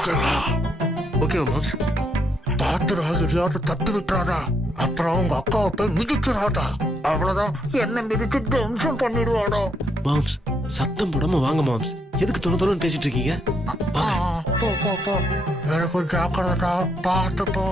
ஓகேவா? ஓகேவா மாம்ஸ்? பாத்துரா எதையாவது தட்டு விட்டுறாதா, அப்புறம் உங்க அக்காவை போய் மிதிக்கிறாதா, அவ்வளவுதான் என்ன மிதிச்சு டென்ஷன் பண்ணிடுவாடா. மாம்ஸ் சத்தம் போடாம வாங்க மாம்ஸ். எதுக்கு தொண்ணு பேசிட்டு இருக்கீங்க? போ போ போ, எனக்கு ஜாக்கிரதா, பார்த்து போ.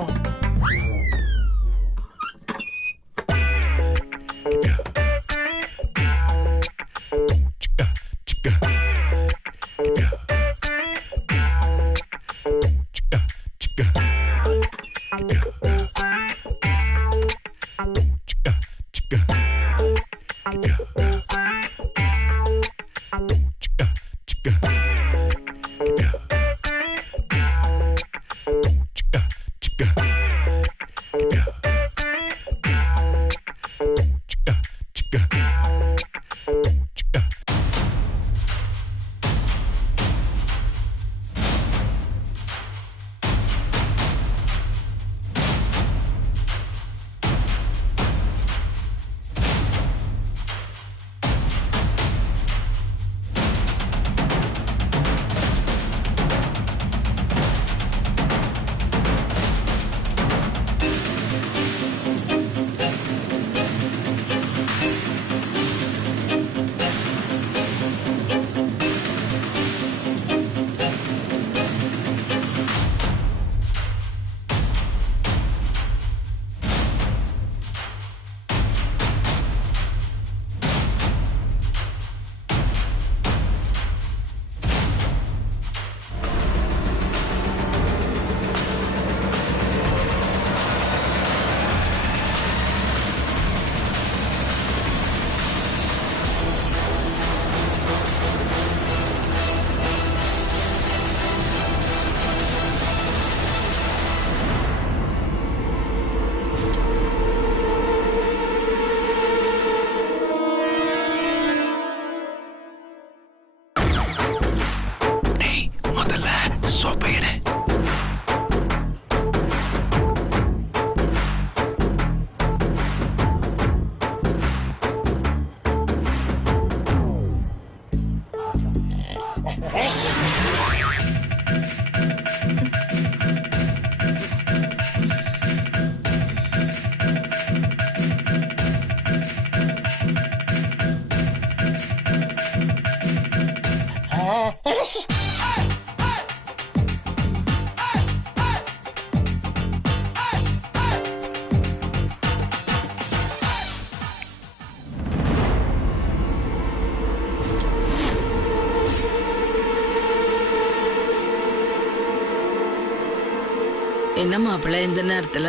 என்ன மாப்பிள்ள இந்த நேரத்துல?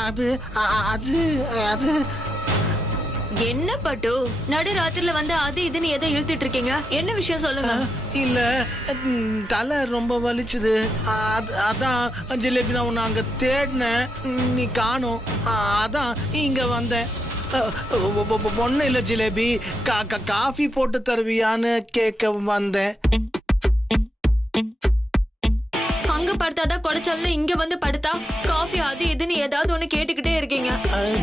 அது அது அது என்ன பட்டு நடு ராத்திரில வந்து அது இதுன்னு ஏதோ இழுத்துட்டு இருக்கீங்க? என்ன விஷயம் சொல்லுங்க. இல்ல தலை ரொம்ப வலிச்சுது, அதான் ஜிலேபி நான் உன்னை அங்க தேடினேன், நீ காணோம், அதான் இங்க வந்தேன். ஒன்னும் இல்ல ஜிலேபி, காஃபி போட்டு தருவியான்னு கேட்க வந்தேன். அங்க படுத்தாதான் குடைச்சல்ல, இங்க வந்து படுத்தா காஃபி அது இதுன்னு ஏதாவது ஒண்ணு கேட்டுக்கிட்டே இருக்கீங்க.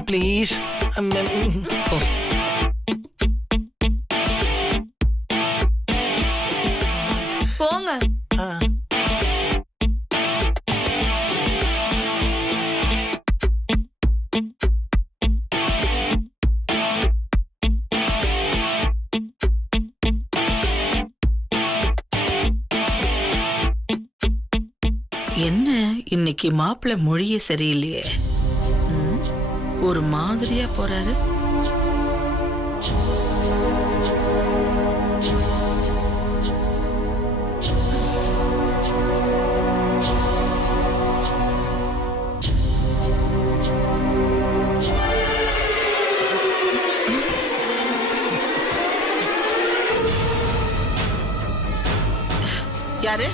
ப்ளீஸ் போங்க. என்ன இன்னைக்கு மாப்பிள்ளை மொழியே சரியில்லையே, ஒரு மாதிரியா போறாரு. யாரு?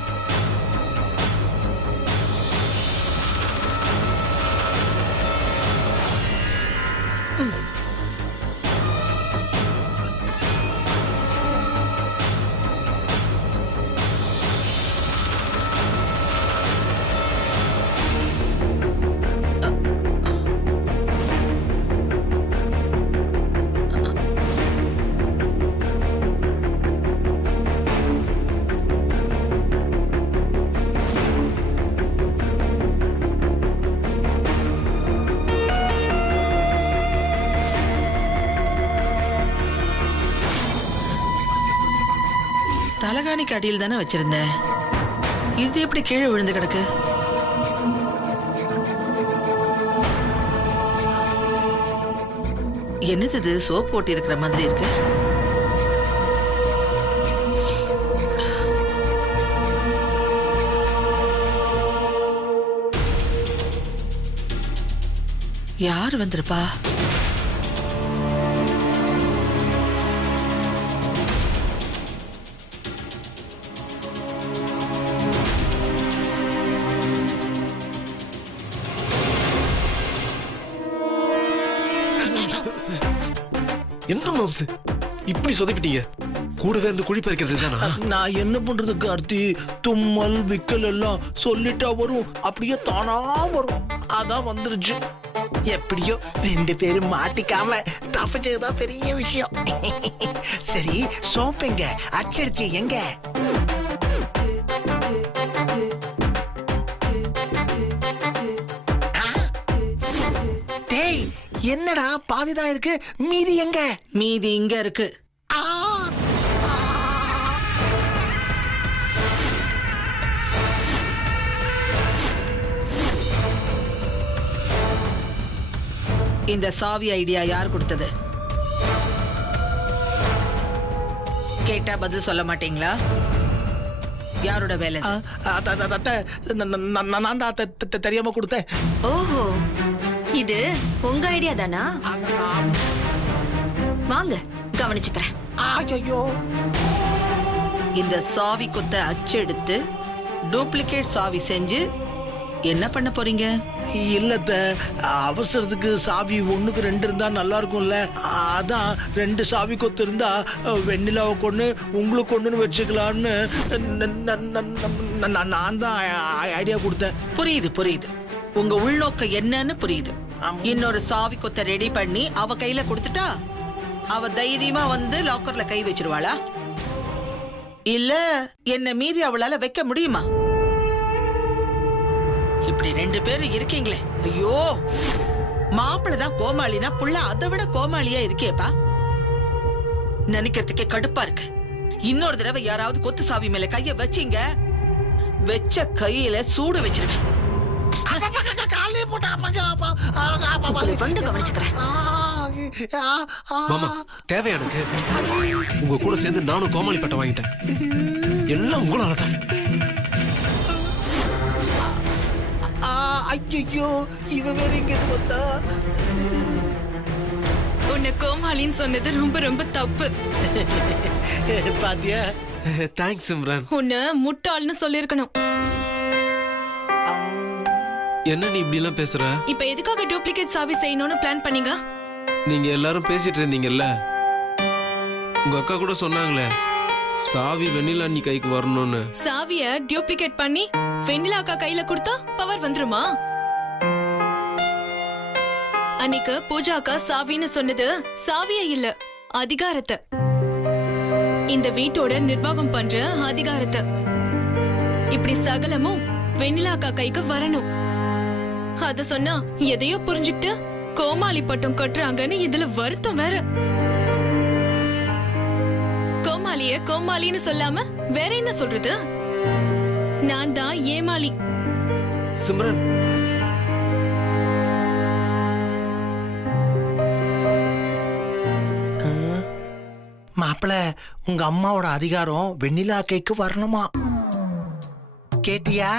தலகாணிக்கு அடியில் தானே வச்சிருந்தேன். இது எப்படி கீழே விழுந்து கிடக்கு? என்னது இது? சோப் போட்டு இருக்கிற மாதிரி இருக்கு. யார் வந்திருப்பா? என்ன மாம்ஸ் இப்படி சொதப்பிட்டீங்க? கூடவே அந்த குழி பறிக்கிறது தானா? நான் என்ன பண்றது கார்த்தி? தும்மல் விக்கல் எல்லாம் சொல்லிட்டா வரும், அப்படியே தானா வரும். அதான் வந்துருச்சு. எப்படியோ 2 பேரும் மாட்டிக்காம தப்பிச்சதுதான் பெரிய விஷயம். சரி, சோப் எங்க? அச்சடிச்சி எங்க? டேய், என்னடா பாதிதான் இருக்கு, மீதி எங்க? மீதி இங்க இருக்கு. இந்த சாவி ஐடியா யார் கொடுத்தது? கேட்டா பதில் சொல்ல மாட்டீங்களா? யாரோட வேலை? நான் தான் தெரியாம கொடுத்தேன். ஓஹோ, இது உங்க ஐடியா தானா? வாங்க கவனிச்சுக்கிறேன். ஐயோ, இந்த சாவி கொத்த அச்செடுத்து டூப்ளிகேட் சாவி செஞ்சு என்ன பண்ண போறீங்க? இல்லத்த, அவசரத்துக்கு சாவி 1க்கு 2 இருந்தா நல்லா இருக்கும்ல. அதான் 2 சாவி கொத்து இருந்தா வெண்ணிலாவை கொண்டு உங்களுக்கு கொண்டுன்னு வச்சுக்கலான்னு நான் தான் ஐடியா கொடுத்தேன். புரியுது புரியுது, உங்க உள்நோக்கம் என்னன்னு புரியுது. இன்னொரு சாவி கொத்த ரெடி பண்ணி அவ கையில கொடுத்துட்டா அவ தைரியமா வந்து லாக்கர்ல கை வச்சிருவாளா? இல்ல என்ன மீறி அவளால வைக்க முடியுமா? இப்படி 2 பேரும் இருக்கீங்களே, ஐயோ! மாப்பிள்ளதான் கோமாளினா புள்ள அதை விட கோமாளியா இருக்கேப்பா. நினைக்கிறதுக்கே கடுப்பா இருக்கு. இன்னொரு தடவை யாராவது கொத்து சாவி மேல கைய வச்சீங்க, வெச்ச கையில சூடு வச்சிருவேன். வந்து கவனிச்சுக்கிறேன். மாமா, தேவை எனக்கு. உங்க கூட சேர்ந்து நானும் கோமாளி பட்டம் வாங்கிட்டேன். எல்லாம் உங்களாலதான். ஐயோ, இவ வேற இங்க வந்தா. உன்னை கோமாளின்னு சொன்னது ரொம்ப ரொம்ப தப்பு. பாத்தியா? தேங்க்ஸ் சிம்ரன். உன்னை முட்டாள்னு சொல்லிருக்கணும். என்ன நீ இப்படி எல்லாம் பேசுற? இப்ப எதுக்காக டூப்ளிகேட் சாவி செய்யணும்னு பிளான் பண்ணீங்க? நீங்க எல்லாரும் பேசிட்டு இருந்தீங்கல்ல, உங்க அக்கா கூட சொன்னாங்களே சாவி வெண்ணிலா நீ கைக்கு வரணும்னு. சாவிய டூப்ளிகேட் பண்ணி வெண்ணிலா அக்கா கையில கொடுத்தா பவர் வந்துருமா? அன்னைக்கு பூஜா அக்கா சாவின்னு சொன்னது சாவிய இல்ல, அதிகாரத்தை. இந்த வீட்டோட நிர்வாகம் பண்ற அதிகாரத்தை. இப்படி சகலமும் வெண்ணிலா அக்கா கைக்கு வரணும். அத சொன்னா எதையோ புரிஞ்சுக்கிட்டு கோமாளி பட்டம் கட்டுறாங்கன்னு இதுல வருத்தம் வேற. கோமாளிய கோமாளின்னு சொல்லாம வேற என்ன சொல்றது? நான் தான் ஏமாளி. சிம்ரன், மாப்பிள, உங்க அம்மாவோட அதிகாரம் வெண்ணிலா கைக்கு வரணுமா? கேட்டியா?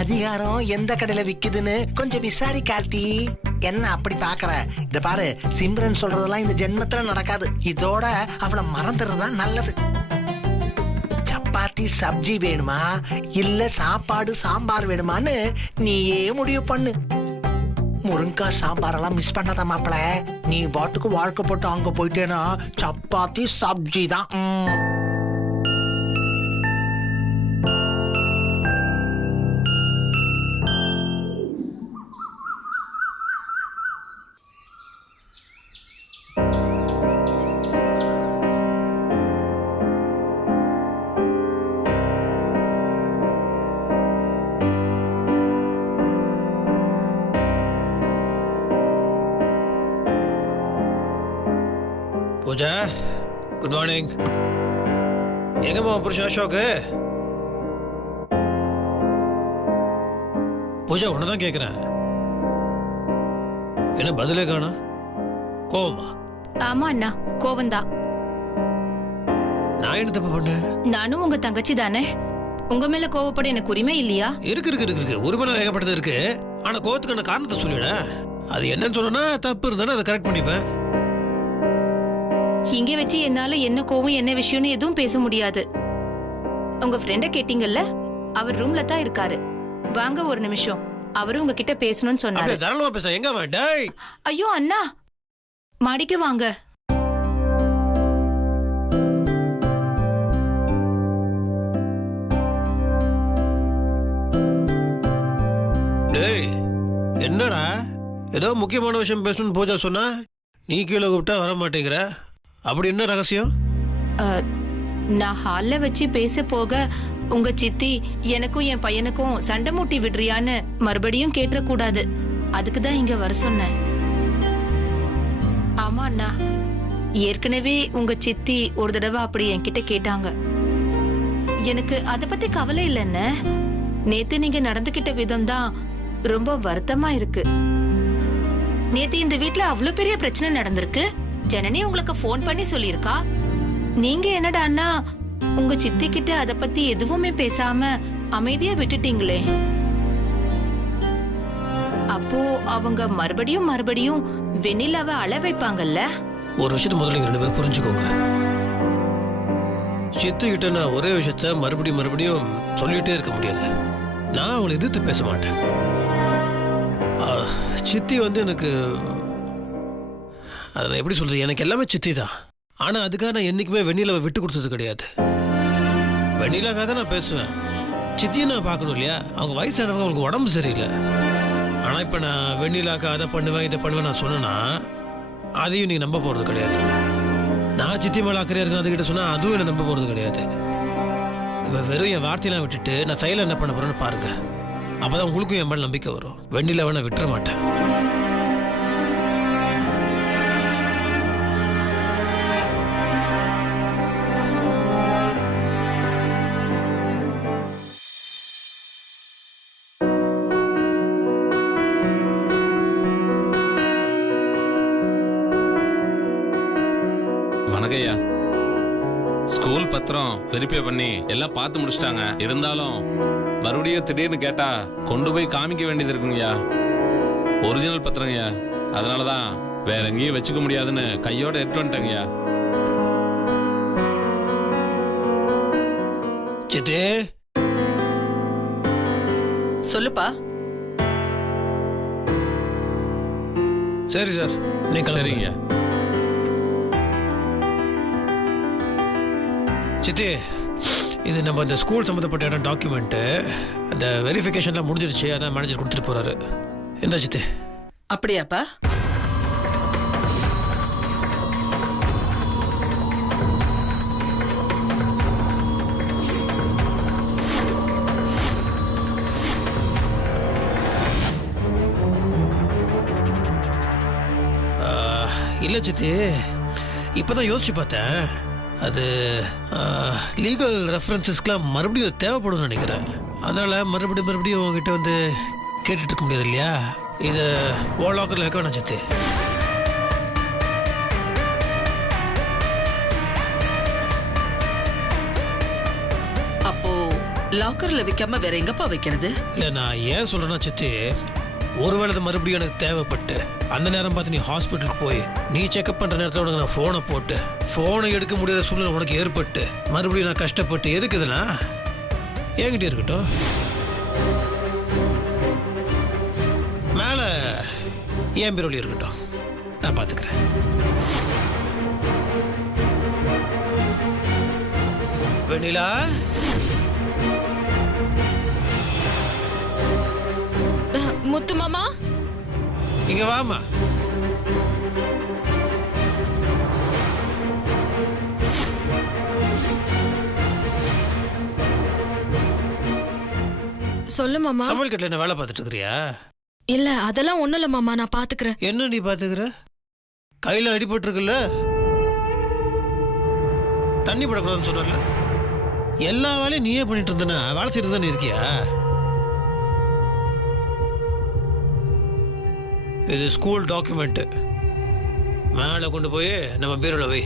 அதிகாரம் எந்த கடையில விக்குதுன்னு கொஞ்சம் விசாரி கார்த்தி. என்ன அப்படி பாக்குற? இத பாரு, சிம்ரன் சொல்றதெல்லாம் இந்த ஜென்மத்துல நடக்காது. இதோட அவளை மறந்துடுறதா நல்லது. சப்பாத்தி சப்ஜி வேணுமா இல்ல சாப்பாடு சாம்பார் வேணுமான்னு நீயே முடிவு பண்ணு. முருங்கா சாம்பாரெல்லாம் மிஸ் பண்ணாத மாப்பிள. நீ பாட்டுக்கு வாழ்க்கை போட்டு அங்க போயிட்டேன்னா சப்பாத்தி சப்ஜி தான். Pooja, good morning. எங்கம்மா புருஷன் அசோக்கு? பூஜா உன்னதான் கேக்குறேன். என்ன பதிலே காணோம்? கோவமா? ஆமா அண்ணா, கோவம்தான். நான் என்ன தப்பு பண்ணேன்? நானும் உங்க தங்கச்சி தானே, உங்க மேல கோவப்பட எனக்கு உரிமை இல்லையா? இருக்கு உரிமை ஏகப்பட்டது இருக்கு. ஆனா கோவத்துக்கான காரணத்தை சொல்லிட. அது என்னன்னு சொன்னா தப்பு இருந்தாலும் அதை கரெக்ட் பண்ணிப்பேன். இங்க வச்சு என்னால என்ன கோவம் என்ன விஷயம்னு எதுவும் பேச முடியாது. உங்க ஃப்ரெண்ட கேட்டீங்கல்ல, அவர் ரூம்ல தான் இருக்காரு. வாங்க ஒரு நிமிஷம், அவரு உங்ககிட்ட பேசணும்னு சொன்னாரு. தாராளமா பேச. எங்க டேய்? ஐயோ அண்ணா, மாடிக்கு வாங்க. டேய் என்னடா ஏதோ முக்கியமான விஷயம் பேசணும்னு பூஜா சொன்னா நீ கீழே கூப்பிட்டா வர மாட்டேங்கிற. அப்படி என்ன ரகசியம்? நான் ஹால்ல வச்சு பேச போக உங்க சித்தி எனக்கும் என் பையனுக்கும் சண்டை மூட்டி விடுறியான்னு மறுபடியும் கேட்டுற கூடாது, அதுக்கு தான் இங்க வர சொன்னேன். ஆமா அண்ணா, ஏற்கனவே உங்க சித்தி ஒரு தடவை அப்படி என்கிட்ட கேட்டாங்க. எனக்கு அத பத்தி கவலை இல்லைன்னு, நேத்து நீங்க நடந்துகிட்ட விதம் தான் ரொம்ப வருத்தமா இருக்கு. நேத்து இந்த வீட்ல அவ்வளவு பெரிய பிரச்சனை நடந்திருக்கு, ஜனனி உங்களுக்கு போன் பண்ணி சொல்லிருக்கா. நீங்க என்னடா அண்ணா உங்க சித்தி கிட்ட அத பத்தி எதுவுமே பேசாம அமைதியா விட்டுட்டீங்களே. அப்போ அவங்க மறுபடியும் வெண்ணிலாவை அழ வைப்பாங்கல்ல. ஒரு விஷயத்த முதல்ல ரெண்டு பேரும் புரிஞ்சுக்கோங்க. சித்து கிட்ட நான் ஒரே விஷயத்த மறுபடியும் சொல்லிட்டே இருக்க முடியாது. நான் அவளை எதிர்த்து பேச மாட்டேன். சித்தி எனக்கு அதை எப்படி சொல்றது, எனக்கு எல்லாமே சித்தி தான். ஆனா அதுக்காக நான் என்னைக்குமே வெண்ணிலாவை விட்டு கொடுத்தது கிடையாது. வெண்ணிலாக்காக தான் நான் பேசுவேன். சித்தியை நான் பார்க்கணும் இல்லையா? அவங்க வயசானவங்க, அவங்களுக்கு உடம்பு சரியில்லை. ஆனா இப்ப நான் வெண்ணிலாக்கா அதை பண்ணுவேன் இதை பண்ணுவேன் நான் சொன்னேன்னா அதையும் நீங்க நம்ப போறது கிடையாது. நான் சித்தி மேல அக்கறையா இருக்கேன் அதுகிட்ட சொன்னா அதுவும் என்ன நம்ப போறது கிடையாது. இப்ப வெறும் என் வார்த்தையெல்லாம் விட்டுட்டு நான் செயல என்ன பண்ண போறேன்னு பாருங்க. அப்பதான் உங்களுக்கும் என் மேல நம்பிக்கை வரும். வெண்ணிலாவை நான் விட்டுற மாட்டேன். வணக்கய்யா. ஸ்கூல் பத்திரம் வெரிஃபை பண்ணி எல்லாம் பார்த்து முடிச்சிட்டாங்க. இருந்தாலும் மறுபடியும் திடீர்னு கேட்டா கொண்டு போய் காமிக்க வேண்டியது இருக்குங்கய்யா. ஒரிஜினல் பத்திரங்கய்யா, அதனாலதான் வேற எங்கேயும் வச்சுக்க முடியாதுன்னு கையோட எடுத்து வந்துட்டேங்கய்யா. சித்தே சொல்லுப்பா. சரி சார், நீங்க சரிங்கய்யா. சித்தி, இது நம்ம இந்த ஸ்கூல் சம்மந்தப்பட்ட இடம் டாக்குமெண்ட்டு, அந்த வெரிஃபிகேஷன்லாம் முடிஞ்சிருச்சு. அதான் மேனேஜர் கொடுத்துட்டு போறாரு. என்ன சித்தி? அப்படியாப்பா? இல்லை சித்தி, இப்போதான் யோசிச்சு பார்த்தேன். அது லீகல் ரெஃபரன்சஸ்க்கெலாம் மறுபடியும் தேவைப்படும் நினைக்கிறேன். அதனால் மறுபடியும் உங்ககிட்ட கேட்டுட்டு இருக்க முடியாது இல்லையா? இதை ஓ லாக்கரில் வைக்க வேணாம் சித்தி. அப்போ லாக்கர்ல வைக்காம வேற எங்கப்பா வைக்கிறது? இல்லை, நான் ஏன் சொல்கிறேன்னா சித்தி, ஒருவேளை அது மறுபடியும் எனக்கு தேவைப்பட்டு அந்த நேரம் பார்த்து நீ ஹாஸ்பிட்டலுக்கு போய் நீ செக்அப் பண்ணுற நேரத்தில் உனக்கு நான் ஃபோனை போட்டு ஃபோனை எடுக்க முடியாத சூழ்நிலை உனக்கு ஏற்பட்டு மறுபடியும் நான் கஷ்டப்பட்டு எதுக்குதுன்னா என்கிட்ட இருக்கட்டும். மேலே என் பிரோலி இருக்கட்டும், நான் பார்த்துக்கிறேன். வெண்ணிலா, முத்து மாமா, இங்க வாமா. சொல்லு மாமா. சமையல் கட்டில என்ன வேலை பார்த்துட்டு இருக்கிறியா? இல்ல, அதெல்லாம் ஒண்ணும் இல்ல மாமா, நான் பாத்துக்கிறேன். என்ன நீ பாத்துக்கிற? கையில அடிபட்டு இருக்குல்ல, தண்ணி படக்கூடாதுன்னு சொன்னல. எல்லா வேலையும் நீயே பண்ணிட்டு இருந்தனா வேலை செய்யறது தானே இருக்கியா? இது ஸ்கூல் டாக்குமெண்ட். மேலே கொண்டு போய் நம்ம பீரோல வை.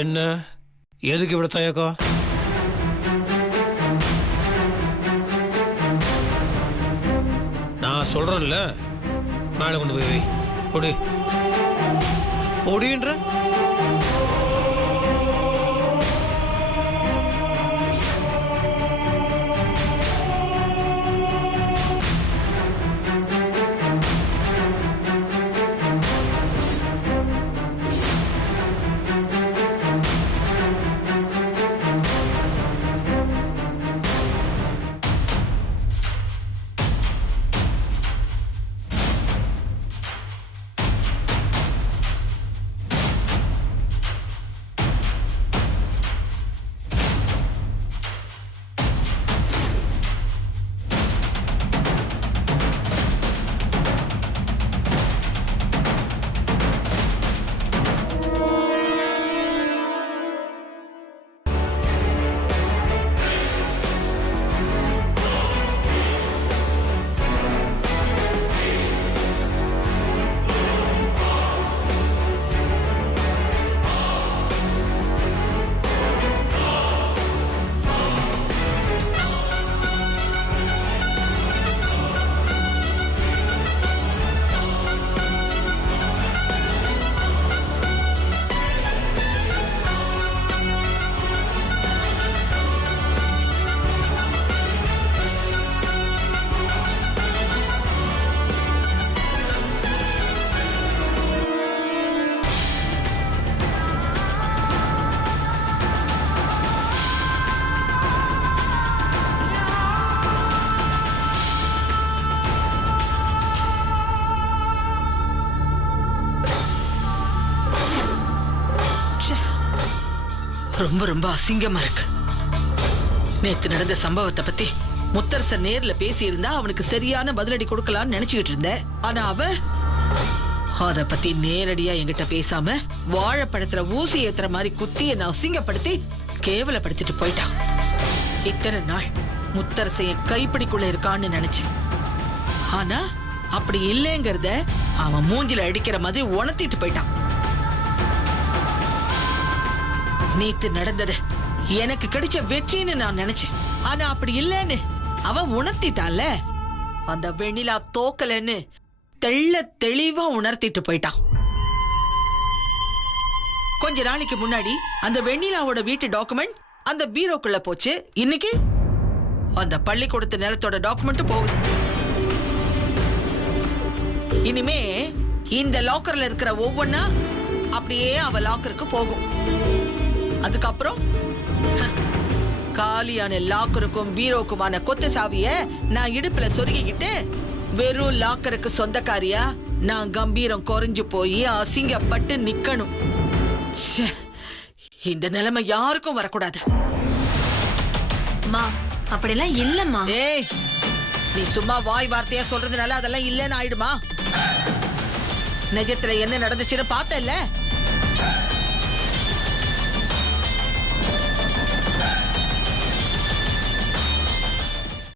என்ன எதுக்கு இவ்வளவு தயக்கம்? நான் சொல்றேன்ல, மேலே கொண்டு போய் வை. ஓடி ஓடின்ற ரொம்ப ரொம்ப அசிங்கமா இருக்கு. நேத்து நடந்த சம்பவத்தை பத்தி முத்தரசன் நேர்ல பேசி இருந்தா அவனுக்கு சரியான பதிலடி கொடுக்கலாம்னு நினைச்சுக்கிட்டு இருந்தேன். ஆனா அவ அத பத்தி நேரடியா என்கிட்ட பேசாம வாழைப்பழத்துல ஊசி ஏத்துற மாதிரி குத்தி என்ன அசிங்கப்படுத்தி கேவலப்படுத்திட்டு போயிட்டான். இத்தனை நாள் முத்தரசன் என் கைப்பிடிக்குள்ள இருக்கான்னு நினைச்சேன். ஆனா அப்படி இல்லைங்கிறத அவன் மூஞ்சில அடிக்கிற மாதிரி உணர்த்திட்டு போயிட்டான். நேத்து நடந்தது எனக்கு கிடைச்ச வெற்றின்னு நான் நினைச்சேன். ஆனா அப்படி இல்லன்னு அவன் உணர்த்திட்டான்ல. அந்த வெண்ணிலா தோக்கலன்னு தெள்ள தெளிவா உணர்த்திட்டு போயிட்டான். கொஞ்ச நாளைக்கு முன்னாடி அந்த வெண்ணிலாவோட வீட்டு டாக்குமெண்ட் அந்த பீரோக்குள்ள போச்சு. இன்னைக்கு அந்த பள்ளிக்கூடத்து நிலத்தோட டாக்குமெண்ட் போகுது. இனிமே இந்த லாக்கர்ல இருக்கிற ஒவ்வொன்னா அப்படியே அவ லாக்கருக்கு போகும். அதுக்கப்புறம் காலியான லாக்கருக்கும் பீரோக்குமான கொத்த சாவிய நான் இடுப்புல சொருகிக்கிட்டு வெறும் லாக்கருக்கு சொந்தக்காரியா நான் கம்பீரம் குறைஞ்சு போய் அசிங்கப்பட்டு நிக்கணும். இந்த நிலைமை யாருக்கும் வரக்கூடாது. அப்படிலாம் இல்லம்மா. ஏய், நீ சும்மா வாய் வார்த்தையா சொல்றதுனால அதெல்லாம் இல்லன்னு ஆயிடுமா? நிஜத்துல என்ன நடந்துச்சுன்னு பார்த்தல.